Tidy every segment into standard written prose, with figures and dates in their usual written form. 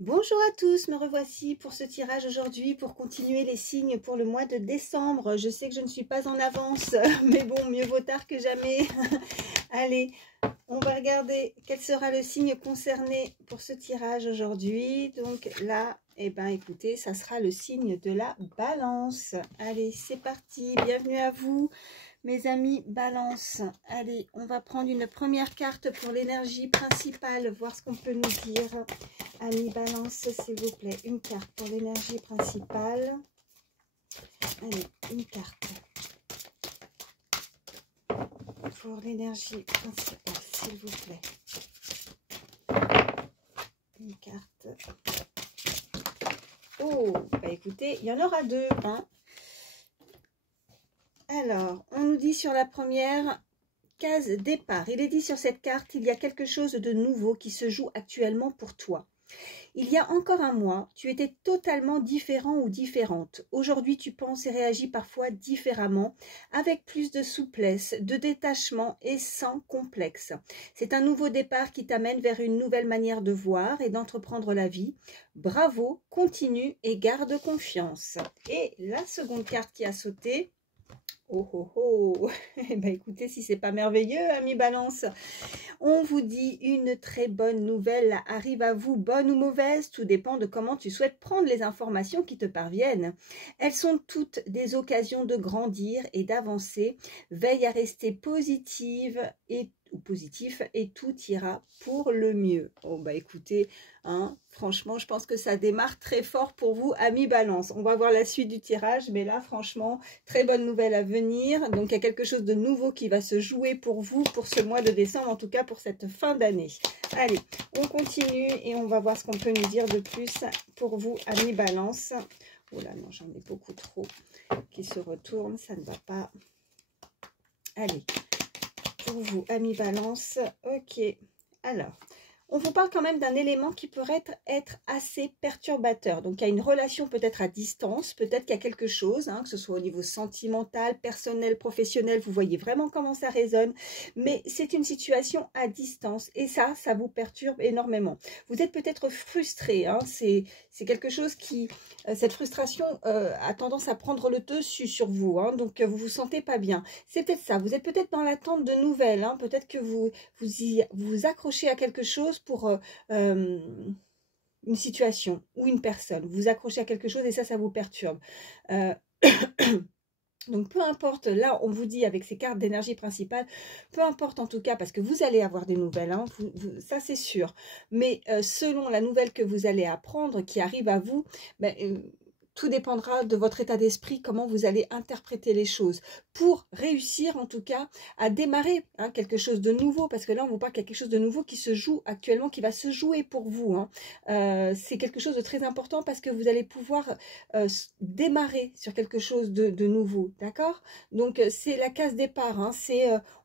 Bonjour à tous, me revoici pour ce tirage aujourd'hui pour continuer les signes pour le mois de décembre. Je sais que je ne suis pas en avance, mais bon, mieux vaut tard que jamais. Allez, on va regarder quel sera le signe concerné pour ce tirage aujourd'hui. Donc là, eh ben, écoutez, ça sera le signe de la balance. Allez, c'est parti, bienvenue à vous. Mes amis Balance, allez, on va prendre une première carte pour l'énergie principale, voir ce qu'on peut nous dire. Amis Balance, s'il vous plaît, une carte pour l'énergie principale. Allez, une carte pour l'énergie principale, s'il vous plaît. Une carte. Oh, bah écoutez, il y en aura deux, hein. Alors, on nous dit sur la première case départ, il est dit sur cette carte, il y a quelque chose de nouveau qui se joue actuellement pour toi. Il y a encore un mois, tu étais totalement différent ou différente. Aujourd'hui, tu penses et réagis parfois différemment, avec plus de souplesse, de détachement et sans complexe. C'est un nouveau départ qui t'amène vers une nouvelle manière de voir et d'entreprendre la vie. Bravo, continue et garde confiance. Et la seconde carte qui a sauté... Oh oh oh, eh ben écoutez, si c'est pas merveilleux, amis Balance, on vous dit une très bonne nouvelle arrive à vous, bonne ou mauvaise, tout dépend de comment tu souhaites prendre les informations qui te parviennent. Elles sont toutes des occasions de grandir et d'avancer. Veille à rester positive ou positif et tout ira pour le mieux. Oh bah écoutez, hein, franchement, je pense que ça démarre très fort pour vous, amis Balance. On va voir la suite du tirage, mais là, franchement, très bonne nouvelle à venir. Donc, il y a quelque chose de nouveau qui va se jouer pour vous, pour ce mois de décembre, en tout cas pour cette fin d'année. Allez, on continue et on va voir ce qu'on peut nous dire de plus pour vous, amis Balance. Oh là, non, j'en ai beaucoup trop qui se retournent, ça ne va pas. Allez. Pour vous, amis Balance, ok. Alors, on vous parle quand même d'un élément qui pourrait être assez perturbateur. Donc, il y a une relation peut-être à distance, peut-être qu'il y a quelque chose, hein, que ce soit au niveau sentimental, personnel, professionnel, vous voyez vraiment comment ça résonne. Mais c'est une situation à distance et ça vous perturbe énormément. Vous êtes peut-être frustré, hein, c'est quelque chose qui... cette frustration a tendance à prendre le dessus sur vous, hein, donc vous vous sentez pas bien. C'est peut-être ça, vous êtes peut-être dans l'attente de nouvelles, hein, peut-être que vous accrochez à quelque chose pour une situation ou une personne. Vous accrochez à quelque chose et ça vous perturbe. Donc, peu importe, là, on vous dit avec ces cartes d'énergie principale, peu importe en tout cas, parce que vous allez avoir des nouvelles, hein, ça c'est sûr. Mais selon la nouvelle que vous allez apprendre, qui arrive à vous, ben, tout dépendra de votre état d'esprit, comment vous allez interpréter les choses pour réussir en tout cas à démarrer, hein, quelque chose de nouveau, parce que là on vous parle qu'il y a quelque chose de nouveau qui se joue actuellement, qui va se jouer pour vous, hein. C'est quelque chose de très important parce que vous allez pouvoir démarrer sur quelque chose de nouveau, d'accord? Donc c'est la case départ, hein,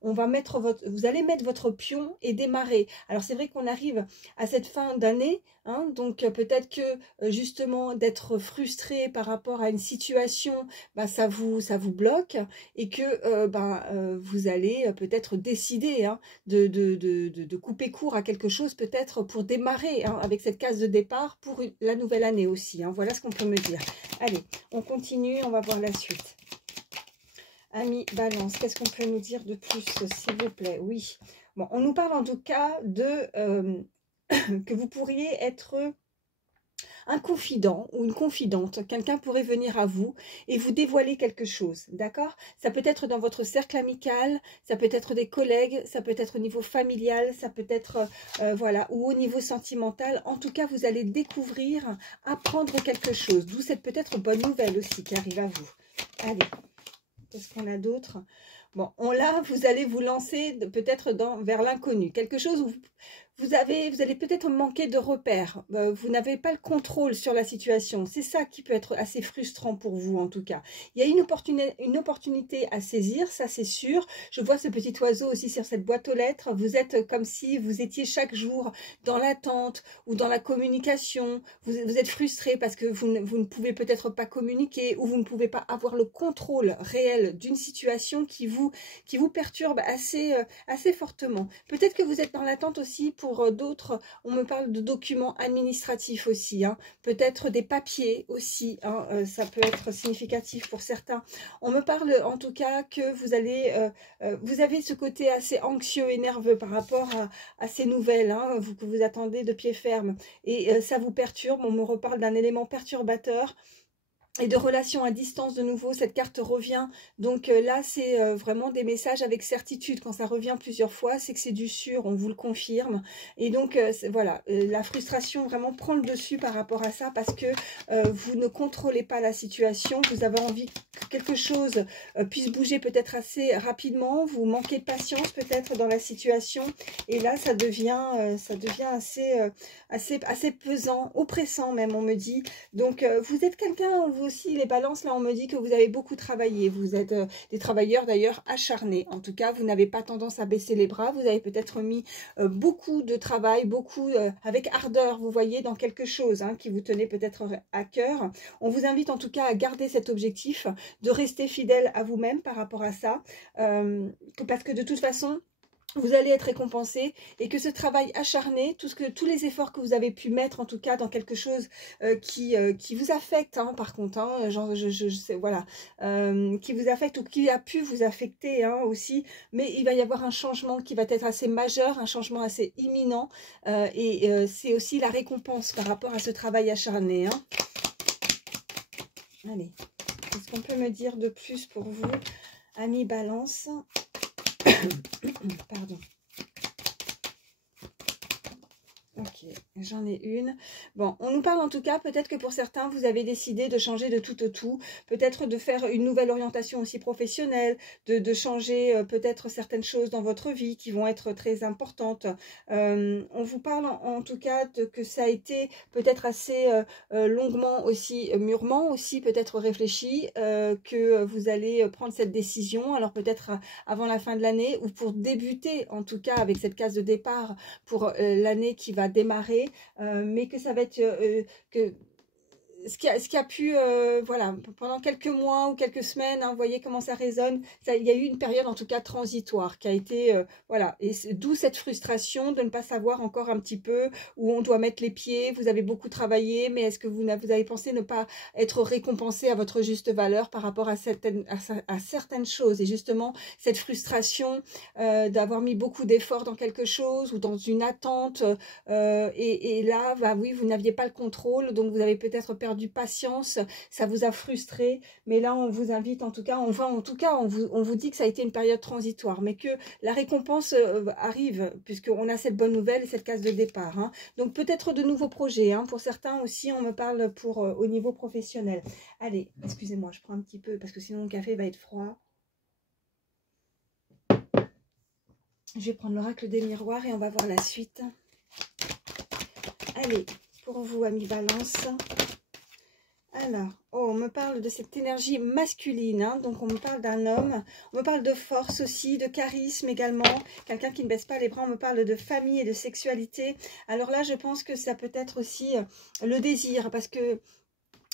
on va mettre vous allez mettre votre pion et démarrer. Alors c'est vrai qu'on arrive à cette fin d'année, hein, donc peut-être que justement d'être frustré par rapport à une situation, bah, ça vous bloque et que vous allez peut-être décider, hein, de couper court à quelque chose peut-être pour démarrer, hein, avec cette case de départ pour la nouvelle année aussi, hein. Voilà ce qu'on peut me dire. Allez, on continue, on va voir la suite. Amis Balance, qu'est-ce qu'on peut nous dire de plus, s'il vous plaît? Oui, bon, on nous parle en tout cas de que vous pourriez être un confident ou une confidente. Quelqu'un pourrait venir à vous et vous dévoiler quelque chose, d'accord? Ça peut être dans votre cercle amical, ça peut être des collègues, ça peut être au niveau familial, ça peut être, voilà, ou au niveau sentimental. En tout cas, vous allez découvrir, apprendre quelque chose. D'où cette peut-être bonne nouvelle aussi qui arrive à vous. Allez, qu'est-ce qu'on a d'autre? Bon, vous allez vous lancer peut-être vers l'inconnu. Quelque chose où vous allez peut-être manquer de repères. Vous n'avez pas le contrôle sur la situation. C'est ça qui peut être assez frustrant pour vous, en tout cas. Il y a une opportunité à saisir, ça c'est sûr. Je vois ce petit oiseau aussi sur cette boîte aux lettres. Vous êtes comme si vous étiez chaque jour dans l'attente ou dans la communication. Vous êtes frustré parce que vous ne pouvez peut-être pas communiquer ou vous ne pouvez pas avoir le contrôle réel d'une situation qui vous perturbe assez fortement. Peut-être que vous êtes dans l'attente aussi pour pour d'autres, on me parle de documents administratifs aussi, hein, peut-être des papiers aussi, hein, ça peut être significatif pour certains. On me parle en tout cas que vous allez, vous avez ce côté assez anxieux et nerveux par rapport à ces nouvelles, hein, que vous attendez de pied ferme, et ça vous perturbe. On me reparle d'un élément perturbateur et de relations à distance de nouveau. Cette carte revient, donc là c'est vraiment des messages avec certitude. Quand ça revient plusieurs fois, c'est que c'est du sûr, on vous le confirme. Et donc voilà, la frustration vraiment prend le dessus par rapport à ça, parce que vous ne contrôlez pas la situation, vous avez envie que quelque chose puisse bouger peut-être assez rapidement, vous manquez de patience peut-être dans la situation, et là ça devient assez pesant, oppressant même, on me dit. Donc vous êtes quelqu'un, vous aussi les balances, là on me dit que vous avez beaucoup travaillé, vous êtes des travailleurs d'ailleurs acharnés, en tout cas vous n'avez pas tendance à baisser les bras, vous avez peut-être mis beaucoup de travail, beaucoup avec ardeur, vous voyez, dans quelque chose, hein, qui vous tenait peut-être à cœur. On vous invite en tout cas à garder cet objectif, de rester fidèle à vous-même par rapport à ça, parce que de toute façon, vous allez être récompensé, et que ce travail acharné, tous les efforts que vous avez pu mettre en tout cas dans quelque chose qui vous affecte, hein, par contre, hein, genre, je sais, voilà, qui vous affecte ou qui a pu vous affecter, hein, aussi, mais il va y avoir un changement qui va être assez majeur, un changement assez imminent, c'est aussi la récompense par rapport à ce travail acharné, hein. Allez, qu'est-ce qu'on peut me dire de plus pour vous, amis Balance? Pardon. Ok, j'en ai une. Bon, on nous parle en tout cas, peut-être que pour certains, vous avez décidé de changer de tout au tout, peut-être de faire une nouvelle orientation aussi professionnelle, de changer peut-être certaines choses dans votre vie qui vont être très importantes. On vous parle en tout cas que ça a été peut-être assez longuement aussi, mûrement aussi peut-être réfléchi, que vous allez prendre cette décision, alors peut-être avant la fin de l'année, ou pour débuter en tout cas avec cette case de départ pour l'année qui va démarrer, mais que ça va être que ce qui a pu, voilà, pendant quelques mois ou quelques semaines, hein, vous voyez comment ça résonne, il y a eu une période en tout cas transitoire qui a été, voilà, et d'où cette frustration de ne pas savoir encore un petit peu où on doit mettre les pieds. Vous avez beaucoup travaillé, mais est-ce que vous avez pensé ne pas être récompensé à votre juste valeur par rapport à certaines choses, et justement cette frustration d'avoir mis beaucoup d'efforts dans quelque chose ou dans une attente, et là, bah oui, vous n'aviez pas le contrôle, donc vous avez peut-être perdu patience, ça vous a frustré, mais là on vous invite en tout cas, on vous dit que ça a été une période transitoire, mais que la récompense arrive, puisqu'on a cette bonne nouvelle et cette case de départ, hein. Donc peut-être de nouveaux projets, hein. Pour certains aussi, on me parle pour au niveau professionnel. Allez, excusez-moi, je prends un petit peu, parce que sinon le café va être froid. Je vais prendre l'oracle des miroirs et on va voir la suite. Allez, pour vous, amis Balance. Alors, oh, on me parle de cette énergie masculine, hein, donc on me parle d'un homme, on me parle de force aussi, de charisme également, quelqu'un qui ne baisse pas les bras. On me parle de famille et de sexualité. Alors là, je pense que ça peut être aussi le désir, parce que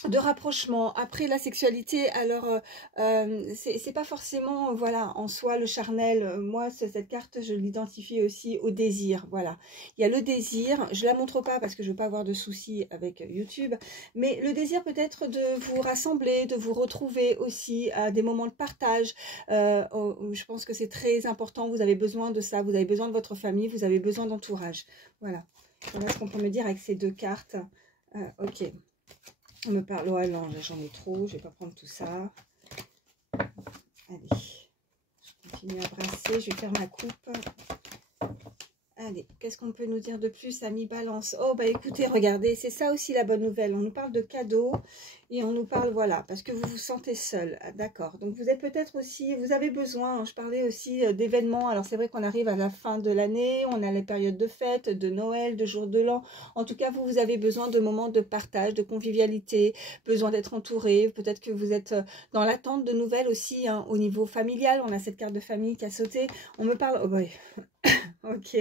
de rapprochement après la sexualité, alors c'est pas forcément, voilà, en soi le charnel. Moi cette carte je l'identifie aussi au désir, voilà, il y a le désir, je la montre pas parce que je veux pas avoir de soucis avec YouTube, mais le désir peut-être de vous rassembler, de vous retrouver aussi à des moments de partage. Je pense que c'est très important, vous avez besoin de ça, vous avez besoin de votre famille, vous avez besoin d'entourage, voilà ce qu'on peut me dire avec ces deux cartes. Ok. On me parle, ouais, non, j'en ai trop, je vais pas prendre tout ça. Allez, je continue à brasser, je vais faire ma coupe. Allez, qu'est-ce qu'on peut nous dire de plus, amis Balance? Oh, bah écoutez, regardez, c'est ça aussi la bonne nouvelle. On nous parle de cadeaux et on nous parle, voilà, parce que vous vous sentez seul. D'accord, donc vous êtes peut-être aussi, vous avez besoin, hein, je parlais aussi d'événements. Alors c'est vrai qu'on arrive à la fin de l'année, on a les périodes de fêtes, de Noël, de jour de l'an. En tout cas, vous avez besoin de moments de partage, de convivialité, besoin d'être entouré. Peut-être que vous êtes dans l'attente de nouvelles aussi, hein, au niveau familial. On a cette carte de famille qui a sauté. On me parle, oh boy. Ok,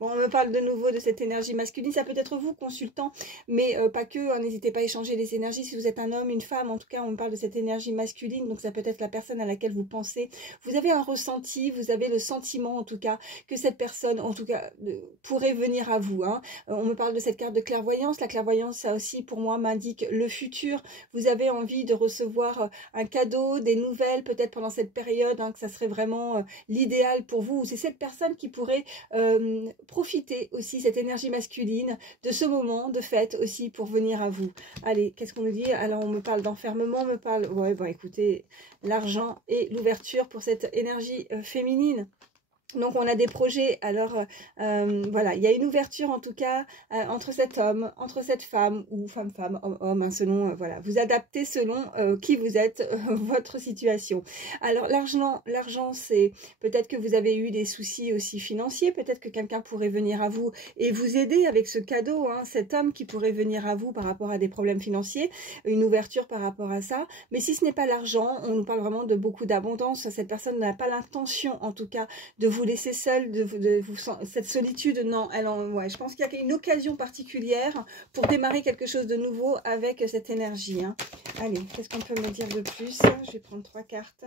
Bon, on me parle de nouveau de cette énergie masculine. Ça peut être vous, consultant, mais pas que. Hein, n'hésitez pas à échanger les énergies. Si vous êtes un homme, une femme, en tout cas, on me parle de cette énergie masculine. Donc, ça peut être la personne à laquelle vous pensez. Vous avez un ressenti, vous avez le sentiment, en tout cas, que cette personne, en tout cas, pourrait venir à vous. Hein. On me parle de cette carte de clairvoyance. La clairvoyance, ça aussi, pour moi, m'indique le futur. Vous avez envie de recevoir un cadeau, des nouvelles, peut-être pendant cette période, hein, que ça serait vraiment l'idéal pour vous. C'est cette personne qui pourrait profiter aussi, cette énergie masculine, de ce moment de fête aussi pour venir à vous. Allez, qu'est-ce qu'on nous dit? Alors, on me parle d'enfermement, on me parle... Ouais, bon, écoutez, l'argent et l'ouverture pour cette énergie féminine. Donc, on a des projets. Alors, voilà, il y a une ouverture, en tout cas, entre cet homme, entre cette femme, ou femme-femme, homme-homme, hein, selon, voilà, vous adaptez selon qui vous êtes, votre situation. Alors, l'argent, c'est peut-être que vous avez eu des soucis aussi financiers, peut-être que quelqu'un pourrait venir à vous et vous aider avec ce cadeau, hein, cet homme qui pourrait venir à vous par rapport à des problèmes financiers, une ouverture par rapport à ça. Mais si ce n'est pas l'argent, on nous parle vraiment de beaucoup d'abondance. Cette personne n'a pas l'intention, en tout cas, de vous laisser seul, cette solitude, non, ouais, je pense qu'il y a une occasion particulière pour démarrer quelque chose de nouveau avec cette énergie. Hein. Allez, qu'est-ce qu'on peut me dire de plus? Je vais prendre 3 cartes.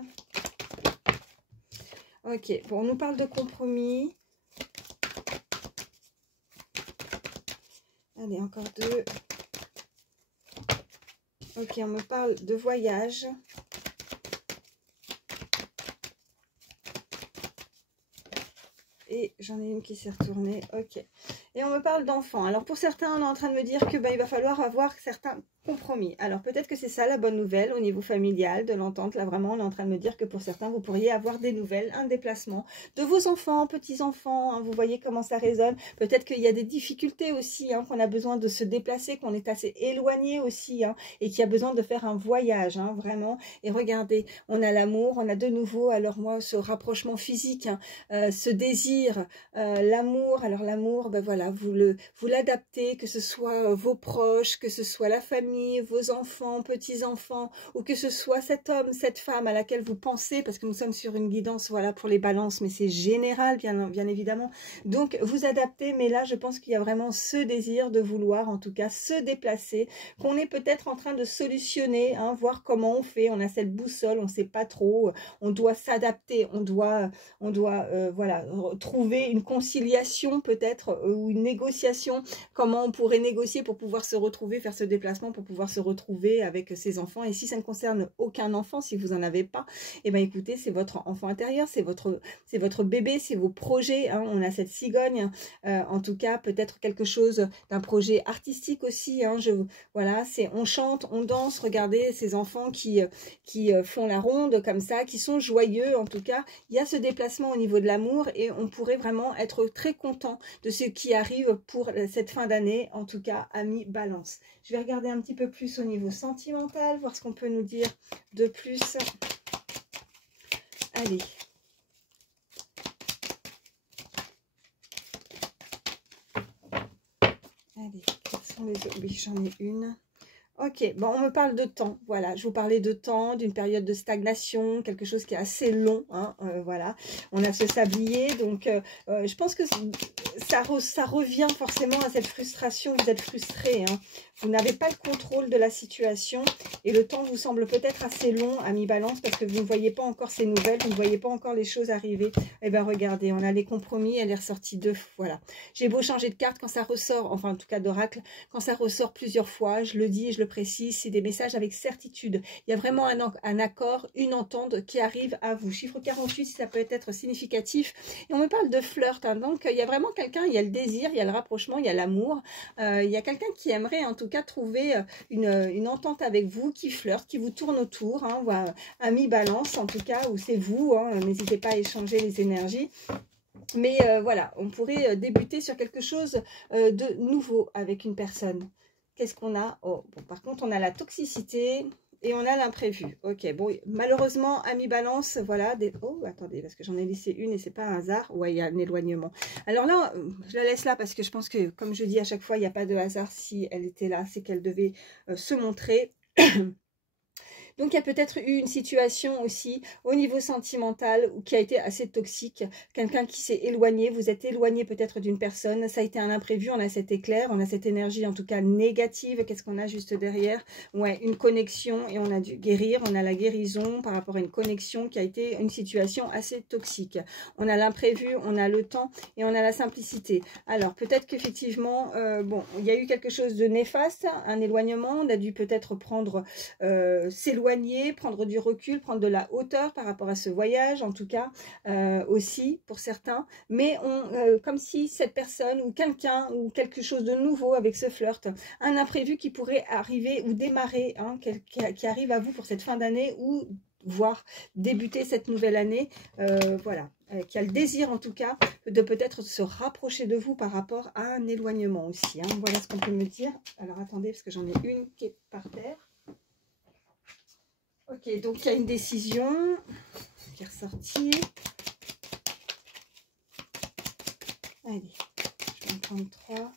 Ok, bon, on nous parle de compromis. Allez, encore 2. Ok, on me parle de voyage. Et j'en ai une qui s'est retournée. Ok. Et on me parle d'enfants. Alors pour certains, on est en train de me dire que il va falloir avoir certains compromis. Alors peut-être que c'est ça la bonne nouvelle au niveau familial, de l'entente. Là vraiment, on est en train de me dire que pour certains, vous pourriez avoir des nouvelles, un déplacement de vos enfants, petits-enfants. Hein, vous voyez comment ça résonne. Peut-être qu'il y a des difficultés aussi, hein, qu'on a besoin de se déplacer, qu'on est assez éloigné aussi, hein, et qu'il y a besoin de faire un voyage, hein, vraiment. Et regardez, on a l'amour, on a de nouveau, alors moi, ce rapprochement physique, hein, ce désir, l'amour. Alors l'amour, ben voilà, vous l'adaptez, que ce soit vos proches, que ce soit la famille, vos enfants, petits-enfants, ou que ce soit cet homme, cette femme à laquelle vous pensez, parce que nous sommes sur une guidance, voilà, pour les balances, mais c'est général, bien évidemment. Donc, vous adaptez, mais là, je pense qu'il y a vraiment ce désir de vouloir, en tout cas, se déplacer, qu'on est peut-être en train de solutionner, hein, voir comment on fait. On a cette boussole, on ne sait pas trop, on doit s'adapter, on doit voilà, trouver une conciliation peut-être, ou une négociation, comment on pourrait négocier pour pouvoir se retrouver, faire ce déplacement, pour pouvoir se retrouver avec ses enfants. Et si ça ne concerne aucun enfant, si vous n'en avez pas, eh bien écoutez, c'est votre enfant intérieur, c'est votre bébé, c'est vos projets. Hein. On a cette cigogne, en tout cas, peut-être quelque chose d'un projet artistique aussi. Hein. Voilà, on chante, on danse. Regardez ces enfants qui font la ronde comme ça, qui sont joyeux. En tout cas, il y a ce déplacement au niveau de l'amour et on pourrait vraiment être très content de ce qui arrive pour cette fin d'année, en tout cas, amis Balance. Je vais regarder un petit peu plus au niveau sentimental, voir ce qu'on peut nous dire de plus. Allez. Allez, quels sont les autres? Oui, j'en ai une. Ok, bon, on me parle de temps, voilà, je vous parlais de temps, d'une période de stagnation, quelque chose qui est assez long, hein, voilà. On a ce sablier, donc je pense que ça revient forcément à cette frustration, vous êtes frustré, hein. Vous n'avez pas le contrôle de la situation et le temps vous semble peut-être assez long, ami Balance, parce que vous ne voyez pas encore ces nouvelles, vous ne voyez pas encore les choses arriver. Eh bien, regardez, on a les compromis, elle est ressortie 2 fois, voilà. J'ai beau changer de carte quand ça ressort, enfin en tout cas d'oracle, quand ça ressort plusieurs fois, je le dis et je le précise, c'est des messages avec certitude. Il y a vraiment un accord, une entente qui arrive à vous. Chiffre 48, si ça peut être significatif. Et on me parle de flirt, hein, donc il y a vraiment quelqu'un, il y a le désir, il y a le rapprochement, il y a l'amour. Il y a quelqu'un qui aimerait en tout cas trouver une entente avec vous, qui flirte, qui vous tourne autour, hein, ou ami Balance en tout cas, ou c'est vous, hein, n'hésitez pas à échanger les énergies. Mais voilà, on pourrait débuter sur quelque chose de nouveau avec une personne. Qu'est-ce qu'on a? Oh, bon, par contre, on a la toxicité et on a l'imprévu. Ok, bon, malheureusement, ami Balance, voilà. Oh, attendez, parce que j'en ai laissé une et c'est pas un hasard. Ouais, il y a un éloignement. Alors là, je la laisse là parce que je pense que, comme je dis à chaque fois, il n'y a pas de hasard. Si elle était là, c'est qu'elle devait se montrer. Donc, il y a peut-être eu une situation aussi au niveau sentimental qui a été assez toxique. Quelqu'un qui s'est éloigné, vous êtes éloigné peut-être d'une personne. Ça a été un imprévu, on a cet éclair, on a cette énergie en tout cas négative. Qu'est-ce qu'on a juste derrière? Ouais, une connexion et on a dû guérir. On a la guérison par rapport à une connexion qui a été une situation assez toxique. On a l'imprévu, on a le temps et on a la simplicité. Alors, peut-être qu'effectivement, bon, il y a eu quelque chose de néfaste, un éloignement. On a dû peut-être prendre... s'éloigner, prendre du recul, prendre de la hauteur par rapport à ce voyage, en tout cas aussi pour certains, mais comme si cette personne ou quelqu'un ou quelque chose de nouveau avec ce flirt, un imprévu qui pourrait arriver ou démarrer, hein, qui arrive à vous pour cette fin d'année ou voire débuter cette nouvelle année, voilà, qui a le désir en tout cas de peut-être se rapprocher de vous par rapport à un éloignement aussi, hein. Voilà ce qu'on peut me dire. Alors attendez, parce que j'en ai une qui est par terre. Ok, donc il y a une décision qui est ressortie. Allez, je vais en prendre 3.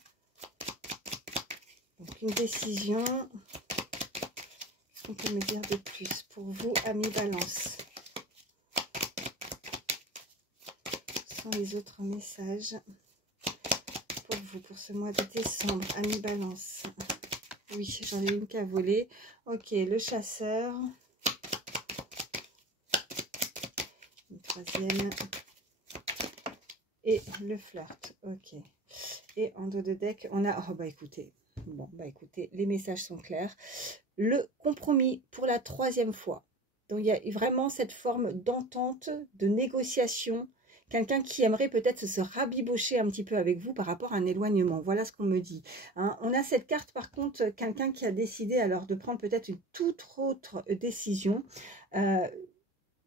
Donc une décision. Qu'est-ce qu'on peut me dire de plus pour vous, amis Balance? Sans les autres messages pour vous, pour ce mois de décembre, amis Balance. Oui, j'en ai une qui a volé. Ok, le chasseur. Une troisième. Et le flirt. Ok. Et en dos de deck, on a... Oh, bah écoutez. Bon, bah écoutez, les messages sont clairs. Le compromis pour la 3e fois. Donc, il y a vraiment cette forme d'entente, de négociation. Quelqu'un qui aimerait peut-être se rabibocher un petit peu avec vous par rapport à un éloignement. Voilà ce qu'on me dit, hein. On a cette carte, par contre, quelqu'un qui a décidé alors de prendre peut-être une toute autre décision.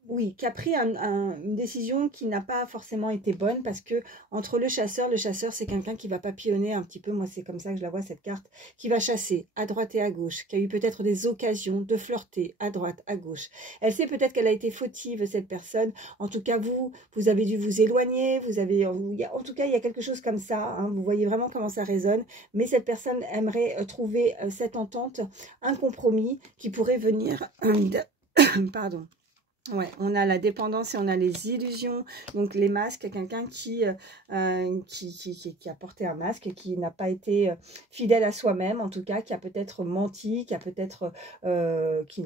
Oui, qui a pris une décision qui n'a pas forcément été bonne, parce que entre le chasseur c'est quelqu'un qui va papillonner un petit peu, moi c'est comme ça que je la vois cette carte, qui va chasser à droite et à gauche, qui a eu peut-être des occasions de flirter à droite, à gauche. Elle sait peut-être qu'elle a été fautive cette personne, en tout cas vous avez dû vous éloigner, en tout cas il y a quelque chose comme ça, hein, vous voyez vraiment comment ça résonne, mais cette personne aimerait trouver cette entente, un compromis qui pourrait venir, pardon. Ouais, on a la dépendance et on a les illusions, donc les masques, quelqu'un qui a porté un masque, qui n'a pas été fidèle à soi-même, en tout cas, qui a peut-être menti, qui a peut-être, qui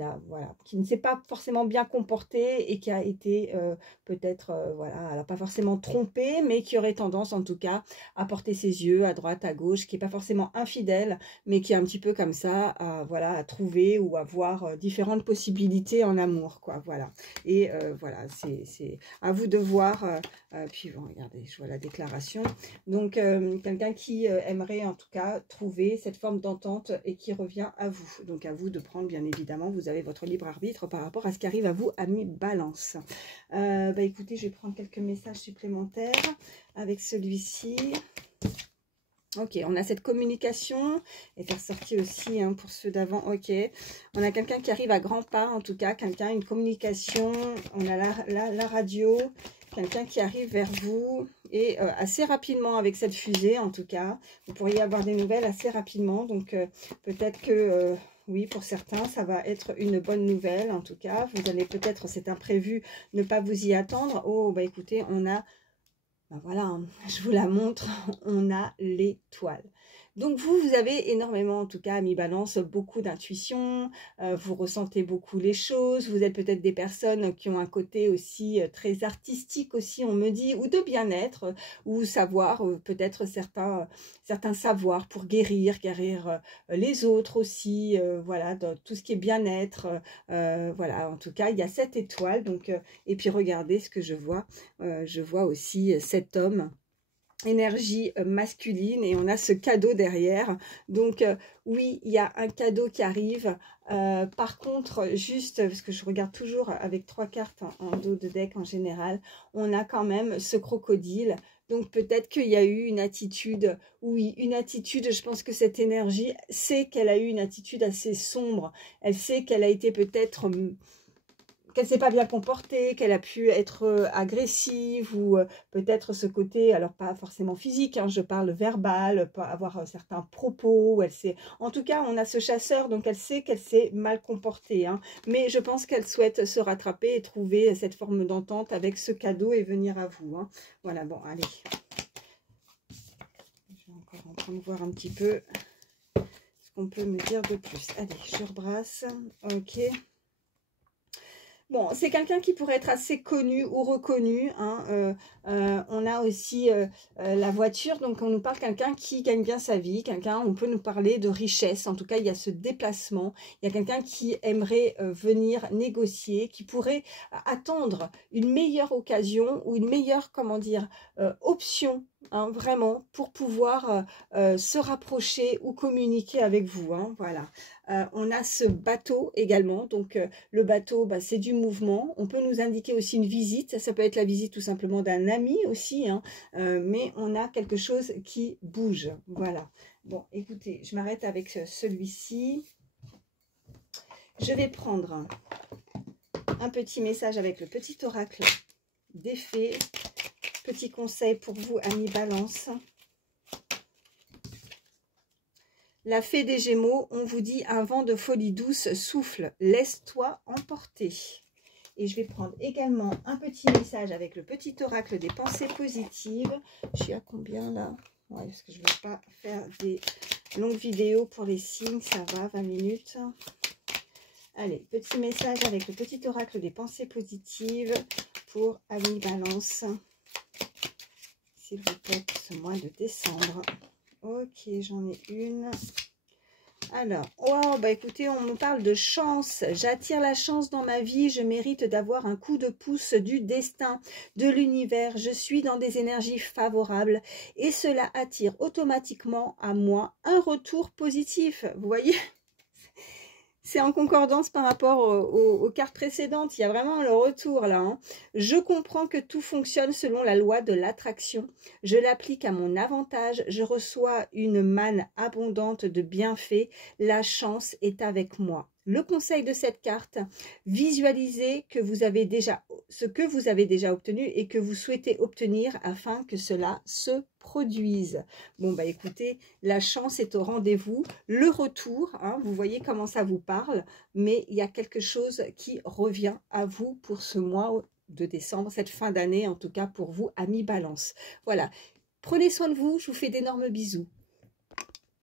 ne s'est pas forcément bien comporté et qui a été peut-être, voilà, elle n'a pas forcément trompé, mais qui aurait tendance en tout cas à porter ses yeux à droite, à gauche, qui n'est pas forcément infidèle, mais qui est un petit peu comme ça, voilà, à trouver ou à voir différentes possibilités en amour, quoi, voilà. Et voilà, c'est à vous de voir. Puis bon, regardez, je vois la déclaration. Donc, quelqu'un qui aimerait en tout cas trouver cette forme d'entente et qui revient à vous. Donc, à vous de prendre, bien évidemment, vous avez votre libre arbitre par rapport à ce qui arrive à vous, amis Balance. Bah, écoutez, je vais prendre quelques messages supplémentaires avec celui-ci. Ok, on a cette communication, et c'est ressorti aussi, hein, pour ceux d'avant. Ok, on a quelqu'un qui arrive à grands pas, en tout cas, quelqu'un, une communication, on a la radio, quelqu'un qui arrive vers vous, et assez rapidement avec cette fusée, en tout cas, vous pourriez avoir des nouvelles assez rapidement, donc peut-être que... oui, pour certains, ça va être une bonne nouvelle, en tout cas. Vous allez peut-être, cet imprévu, ne pas vous y attendre. Oh, bah écoutez, on a... Ben voilà, hein, je vous la montre, on a l'étoile. Donc vous avez énormément, en tout cas, amis Balance, beaucoup d'intuition, vous ressentez beaucoup les choses, vous êtes peut-être des personnes qui ont un côté aussi très artistique aussi, on me dit, ou de bien-être, ou savoir, peut-être certains savoirs pour guérir les autres aussi, voilà, dans tout ce qui est bien-être, voilà, en tout cas, il y a cette étoile, donc, et puis regardez ce que je vois aussi cet homme, énergie masculine, et on a ce cadeau derrière. Donc oui, il y a un cadeau qui arrive. Par contre, juste parce que je regarde toujours avec 3 cartes en dos de deck en général, on a quand même ce crocodile. Donc peut-être qu'il y a eu une attitude, oui, une attitude, je pense que cette énergie sait qu'elle a eu une attitude assez sombre. Elle sait qu'elle a été peut-être... qu'elle s'est pas bien comportée, qu'elle a pu être agressive ou peut-être ce côté, alors pas forcément physique, hein, je parle verbal, pas avoir certains propos, où elle s'est, en tout cas on a ce chasseur, donc elle sait qu'elle s'est mal comportée, hein, mais je pense qu'elle souhaite se rattraper et trouver cette forme d'entente avec ce cadeau et venir à vous, hein. Voilà, bon, allez. Je vais encore en train de voir un petit peu ce qu'on peut me dire de plus. Allez, je rebrasse, ok. Bon, c'est quelqu'un qui pourrait être assez connu ou reconnu, hein. On a aussi la voiture, donc on nous parle de quelqu'un qui gagne bien sa vie, quelqu'un, on peut nous parler de richesse, en tout cas il y a ce déplacement, il y a quelqu'un qui aimerait venir négocier, qui pourrait attendre une meilleure occasion ou une meilleure, comment dire, option, hein, vraiment, pour pouvoir se rapprocher ou communiquer avec vous, hein, voilà. On a ce bateau également, donc le bateau, bah, c'est du mouvement. On peut nous indiquer aussi une visite, ça peut être la visite tout simplement d'un ami aussi, hein, mais on a quelque chose qui bouge, voilà. Bon, écoutez, je m'arrête avec celui-ci. Je vais prendre un petit message avec le petit oracle des fées. Petit conseil pour vous, amis Balance. La fée des Gémeaux, on vous dit un vent de folie douce souffle, laisse-toi emporter. Et je vais prendre également un petit message avec le petit oracle des pensées positives. Je suis à combien là? Ouais, parce que je ne vais pas faire des longues vidéos pour les signes, ça va, 20 minutes. Allez, petit message avec le petit oracle des pensées positives pour Amis Balance. S'il vous plaît, pour ce mois de décembre. Ok, j'en ai une. Alors, oh, bah écoutez, on me parle de chance. J'attire la chance dans ma vie. Je mérite d'avoir un coup de pouce du destin, de l'univers. Je suis dans des énergies favorables et cela attire automatiquement à moi un retour positif. Vous voyez ? C'est en concordance par rapport aux cartes précédentes. Il y a vraiment le retour là, hein. Je comprends que tout fonctionne selon la loi de l'attraction. Je l'applique à mon avantage. Je reçois une manne abondante de bienfaits. La chance est avec moi. Le conseil de cette carte, visualisez que vous avez déjà, ce que vous avez déjà obtenu et que vous souhaitez obtenir afin que cela se produise. Bon, bah écoutez, la chance est au rendez-vous. Le retour, hein, vous voyez comment ça vous parle, mais il y a quelque chose qui revient à vous pour ce mois de décembre, cette fin d'année, en tout cas pour vous, amis Balance. Voilà, prenez soin de vous, je vous fais d'énormes bisous.